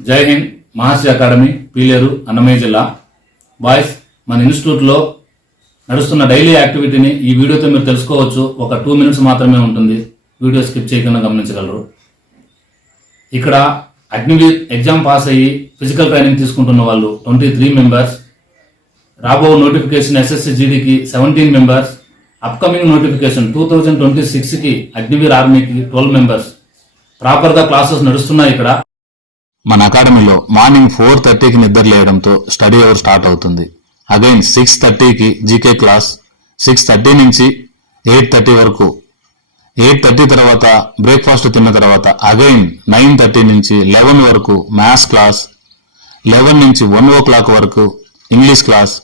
జై హింద్ మహర్షి అకాడమీ పీలేరు అన్నమయ్య జిల్లా. బాయ్స్, మన ఇన్స్టిట్యూట్లో నడుస్తున్న డైలీ యాక్టివిటీని ఈ వీడియోతో మీరు తెలుసుకోవచ్చు. ఒక 2 minutes మాత్రమే ఉంటుంది, వీడియో స్కిప్ చేయకుండా గమనించగలరు. ఇక్కడ అగ్నివీర్ ఎగ్జామ్ పాస్ అయ్యి ఫిజికల్ ట్రైనింగ్ తీసుకుంటున్న వాళ్ళు 23 members, రాబో నోటిఫికేషన్ ఎస్ఎస్సి జీడీకి 17 members, అప్కమింగ్ నోటిఫికేషన్ 2026కి అగ్నివీర్ ఆర్మీకి 12 members. ప్రాపర్గా క్లాసెస్ నడుస్తున్నాయి. ఇక్కడ మన అకాడమీలో మార్నింగ్ 4:30కి నిద్ర లేయడంతో స్టడీ అవర్ స్టార్ట్ అవుతుంది. అగైన్ 6:30కి జీకే క్లాస్, 6:30 నుంచి 8:30 వరకు, 8:30 తర్వాత బ్రేక్ఫాస్ట్ తిన్న తర్వాత అగైన్ 9:30 నుంచి 11 వరకు మ్యాథ్స్ క్లాస్, 11 నుంచి 1 o'clock వరకు ఇంగ్లీష్ క్లాస్,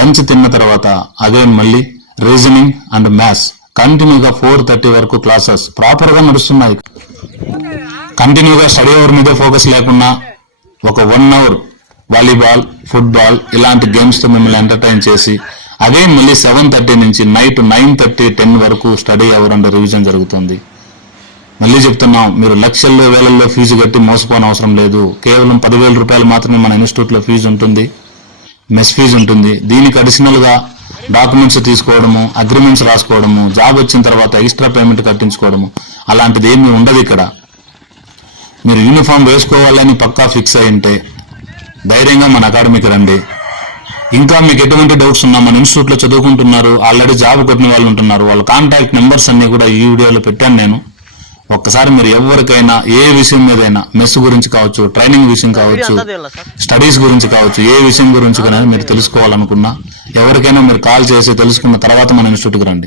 లంచ్ తిన్న తర్వాత అగైన్ మళ్ళీ రీజనింగ్ అండ్ మ్యాథ్స్. కంటిన్యూగా 4:30 వరకు క్లాసెస్ ప్రాపర్గా నడుస్తున్నాయి. కంటిన్యూగా స్టడీ అవర్ మీదే ఫోకస్ లేకుండా ఒక 1 hour వాలీబాల్, ఫుట్బాల్ ఇలాంటి గేమ్స్ తో మిమ్మల్ని ఎంటర్టైన్ చేసి అగైన్ మళ్ళీ 7:30 నుంచి నైట్ 9:30, 10 వరకు స్టడీ అవర్ అండ్ రివిజన్ జరుగుతుంది. మళ్ళీ చెప్తున్నాం, మీరు లక్షల్లో వేలల్లో ఫీజు కట్టి మోసపోని అవసరం లేదు. కేవలం 10,000 రూపాయలు మాత్రమే మన ఇన్స్టిట్యూట్ లో ఫీజు ఉంటుంది, మెస్ ఫీజు ఉంటుంది. దీనికి అడిషనల్ గా డాక్యుమెంట్స్ తీసుకోవడము, అగ్రిమెంట్స్ రాసుకోవడము, జాబ్ వచ్చిన తర్వాత ఎక్స్ట్రా పేమెంట్ కట్టించుకోవడము అలాంటిది ఏమీ ఉండదు. ఇక్కడ మీరు యూనిఫామ్ వేసుకోవాలని పక్కా ఫిక్స్ అయి ఉంటే ధైర్యంగా మన అకాడమీకి రండి. ఇంకా మీకు ఎటువంటి డౌట్స్ ఉన్నా మన ఇన్స్టిట్యూట్ లో చదువుకుంటున్నారు, ఆల్రెడీ జాబ్ కొట్టిన వాళ్ళు ఉంటున్నారు, వాళ్ళ కాంటాక్ట్ నెంబర్స్ అన్ని కూడా ఈ వీడియోలో పెట్టాను నేను. ఒక్కసారి మీరు ఎవరికైనా ఏ విషయం మీదైనా, మెస్ గురించి కావచ్చు, ట్రైనింగ్ విషయం కావచ్చు, స్టడీస్ గురించి కావచ్చు, ఏ విషయం గురించి కానీ మీరు తెలుసుకోవాలనుకున్నా ఎవరికైనా మీరు కాల్ చేసి తెలుసుకున్న తర్వాత మన ఇన్స్టిట్యూట్కి రండి.